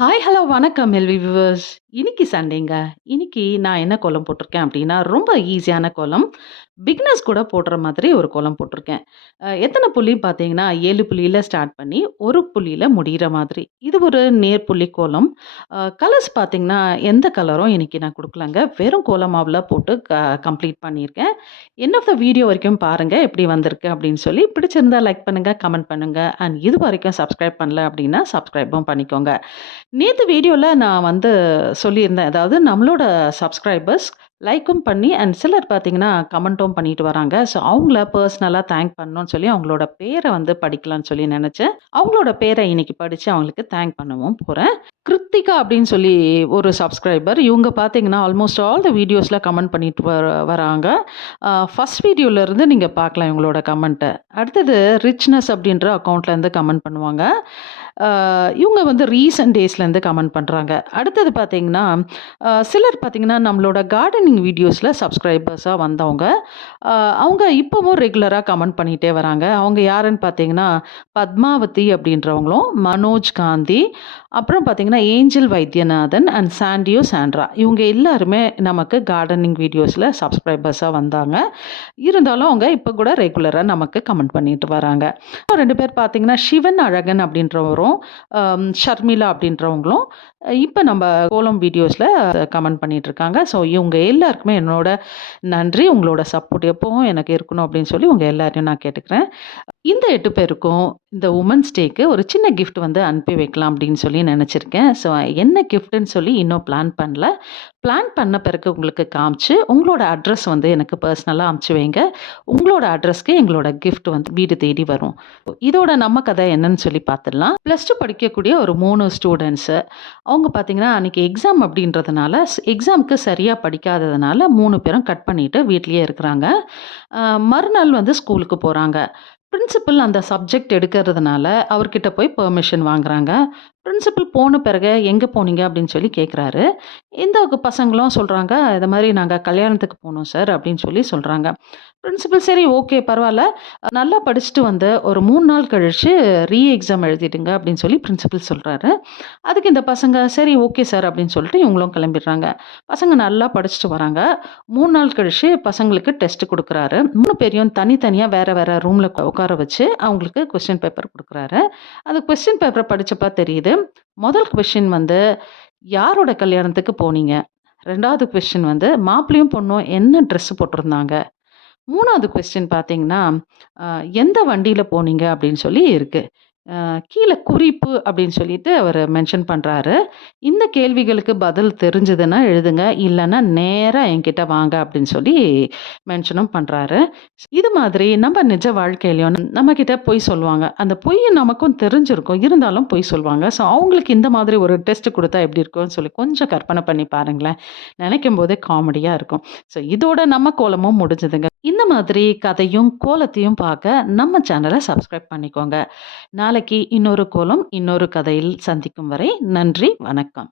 Hi hello வணக்கம் LV viewers இன்னைக்கு சண்டேங்க. இன்னைக்கு நான் என்ன கோலம் போட்டிருக்கேன் அப்படின்னா ரொம்ப ஈஸியான கோலம். பிக்னஸ் கூட போடுற மாதிரி ஒரு கோலம் போட்டிருக்கேன். எத்தனை புள்ளி பார்த்தீங்கன்னா ஏழு புள்ளியில் ஸ்டார்ட் பண்ணி ஒரு புள்ளியில் முடிகிற மாதிரி. இது ஒரு நேர் புள்ளி கோலம் கலர்ஸ் பார்த்தீங்கன்னா எந்த கலரும் இன்னைக்கு நான் கொடுக்கலாங்க. வெறும் கோலம் மாவில் போட்டு க கம்ப்ளீட் பண்ணியிருக்கேன். என் ஆஃப் த வீடியோ வரைக்கும் பாருங்கள் எப்படி வந்திருக்கு அப்படின்னு சொல்லி. பிடிச்சிருந்தா லைக் பண்ணுங்கள் கமெண்ட் பண்ணுங்கள் அண்ட் இது வரைக்கும் சப்ஸ்கிரைப் பண்ணல அப்படின்னா சப்ஸ்கிரைபும் பண்ணிக்கோங்க. நேற்று வீடியோவில் நான் வந்து சொல்லியிருந்தேன். அதாவது நம்மளோட சப்ஸ்கிரைபர்ஸ் லைக்கும் பண்ணி அண்ட் சிலர் பார்த்தீங்கன்னா கமெண்ட்டும் பண்ணிட்டு வராங்க. ஸோ அவங்கள பர்சனலாக தேங்க் பண்ணணும்னு சொல்லி அவங்களோட பேரை வந்து படிக்கலாம்னு சொல்லி நினச்சேன். அவங்களோட பேரை இன்னைக்கு படித்து அவங்களுக்கு தேங்க் பண்ணவும் போகிறேன் கிருத்திகா அப்படின்னு சொல்லி ஒரு சப்ஸ்கிரைபர் இவங்க பார்த்தீங்கன்னா ஆல்மோஸ்ட் ஆல் த வீடியோஸில் கமெண்ட் பண்ணிட்டு வர வராங்க. ஃபஸ்ட் வீடியோலேருந்து நீங்கள் பார்க்கலாம் இவங்களோட கமெண்ட்டை அடுத்தது ரிச்னஸ் அப்படின்ற அக்கௌண்ட்லேருந்து கமெண்ட் பண்ணுவாங்க. இவங்க வந்து ரீசன்ட் டேஸ்லேருந்து கமெண்ட் பண்ணுறாங்க அடுத்தது பார்த்தீங்கன்னா சிலர் பார்த்தீங்கன்னா நம்மளோட கார்டனிங் வீடியோஸில் சப்ஸ்கிரைபர்ஸாக வந்தவங்க அவங்க இப்போவும் ரெகுலராக கமெண்ட் பண்ணிகிட்டே வராங்க. அவங்க யாருன்னு பார்த்தீங்கன்னா பத்மாவதி அப்படின்றவங்களும் மனோஜ் காந்தி அப்புறம் பார்த்தீங்கன்னா ஏஞ்சல் வைத்தியநாதன் அண்ட் சாண்டியோ சாண்ட்ரா. இவங்க எல்லாருமே நமக்கு கார்டனிங் வீடியோஸில் சப்ஸ்கிரைபர்ஸாக வந்தாங்க. இருந்தாலும் அவங்க இப்போ கூட ரெகுலராக நமக்கு கமெண்ட் பண்ணிட்டு வராங்க. ரெண்டு பேர் பார்த்தீங்கன்னா சிவன் அழகன் அப்படின்றவரும் ஆம், ஷர்மிளா அப்படின்றவங்களும் இப்போ நம்ம கோலம் வீடியோஸில் கமெண்ட் பண்ணிகிட்ருக்காங்க இருக்காங்க ஸோ இவங்க எல்லாருக்குமே என்னோட நன்றி உங்களோட சப்போர்ட் எப்போவும் எனக்கு இருக்கணும் அப்படின்னு சொல்லி உங்கள் எல்லாரையும் நான் கேட்டுக்கிறேன். இந்த எட்டு பேருக்கும் இந்த உமன்ஸ் டேக்கு ஒரு சின்ன கிஃப்ட் வந்து அனுப்பி வைக்கலாம் அப்படின்னு சொல்லி நினச்சிருக்கேன். ஸோ என்ன கிஃப்ட்டுன்னு சொல்லி இன்னும் பிளான் பண்ணல. பிளான் பண்ண பிறகு உங்களுக்கு காமிச்சு உங்களோட அட்ரஸ் வந்து எனக்கு பர்சனலாக அமுச்சு வைங்க. உங்களோட அட்ரஸ்க்கு எங்களோட கிஃப்ட் வந்து வீடு தேடி வரும். இதோட நம்ம கதை என்னன்னு சொல்லி பார்த்துடலாம். ப்ளஸ் டூ படிக்கக்கூடிய ஒரு மூணு ஸ்டூடெண்ட்ஸு அவங்க பார்த்தீங்கன்னா அன்றைக்கி எக்ஸாம் அப்படின்றதுனால எக்ஸாமுக்கு சரியாக படிக்காததுனால மூணு பேரும் கட் பண்ணிவிட்டு வீட்லேயே இருக்கிறாங்க. மறுநாள் வந்து ஸ்கூலுக்கு போகிறாங்க பிரின்சிபல் அந்த சப்ஜெக்ட் எடுக்கிறதுனால அவர்கிட்ட போய் பெர்மிஷன் வாங்குறாங்க. பிரின்சிபல் போன பிறகு எங்கே போனீங்க அப்படின்னு சொல்லி கேட்குறாரு இந்த பசங்களும் சொல்கிறாங்க இது மாதிரி நாங்கள் கல்யாணத்துக்கு போனோம் சார் அப்படின்னு சொல்லி சொல்கிறாங்க பிரின்சிபல் சரி ஓகே பரவாயில்ல. நல்லா படிச்சுட்டு வந்து ஒரு மூணு நாள் கழித்து ரீ எக்ஸாம் எழுதிட்டுங்க அப்படின்னு சொல்லி பிரின்சிபல் சொல்கிறாரு அதுக்கு இந்த பசங்க சரி ஓகே சார் அப்படின்னு சொல்லிட்டு இவங்களும் கிளம்பிடுறாங்க. பசங்க நல்லா படிச்சுட்டு வராங்க. மூணு நாள் கழிச்சு பசங்களுக்கு டெஸ்ட் கொடுக்குறாரு. மூணு பேரையும் தனித்தனியாக வேறு வேறு ரூமில் உட்கார வச்சு அவங்களுக்கு கொஸ்டின் பேப்பர் கொடுக்குறாரு. அந்த கொஸ்டின் பேப்பரை படித்தப்பா தெரியுது முதல் கொஷின் வந்து யாரோட கல்யாணத்துக்கு போனீங்க? ரெண்டாவது கொஸ்டின் வந்து மாப்பிள்ளையும் பொண்ணும் என்ன ட்ரெஸ் போட்டிருந்தாங்க? மூணாவது கொஸ்டின் பார்த்தீங்கன்னா எந்த வண்டியில் போனீங்க அப்படின்னு சொல்லி இருக்கு. கீழே குறிப்பு அப்படின்னு சொல்லிட்டு அவர் மென்ஷன் பண்ணுறாரு இந்த கேள்விகளுக்கு பதில் தெரிஞ்சதுன்னா எழுதுங்க. இல்லைன்னா நேராக என்கிட்ட வாங்க அப்படின்னு சொல்லி மென்ஷனும் பண்ணுறாரு இது மாதிரி நம்ம நிஜ வாழ்க்கையிலையும் நம்மக்கிட்ட பொய் சொல்லுவாங்க. அந்த பொய் நமக்கும் தெரிஞ்சிருக்கும். இருந்தாலும் பொய் சொல்லுவாங்க. ஸோ அவங்களுக்கு இந்த மாதிரி ஒரு டெஸ்ட் கொடுத்தா எப்படி இருக்கும்னு சொல்லி கொஞ்சம் கற்பனை பண்ணி பாருங்களேன். நினைக்கும் போதே காமெடியாக இருக்கும். ஸோ இதோட நம்ம கோலமும் முடிஞ்சதுங்க. மாதிரி கதையும் கோலத்தையும் பார்க்க நம்ம சேனலை சப்ஸ்கிரைப் பண்ணிக்கோங்க. நாளைக்கு இன்னொரு கோலம் இன்னொரு கதையில் சந்திக்கும் வரை நன்றி வணக்கம்.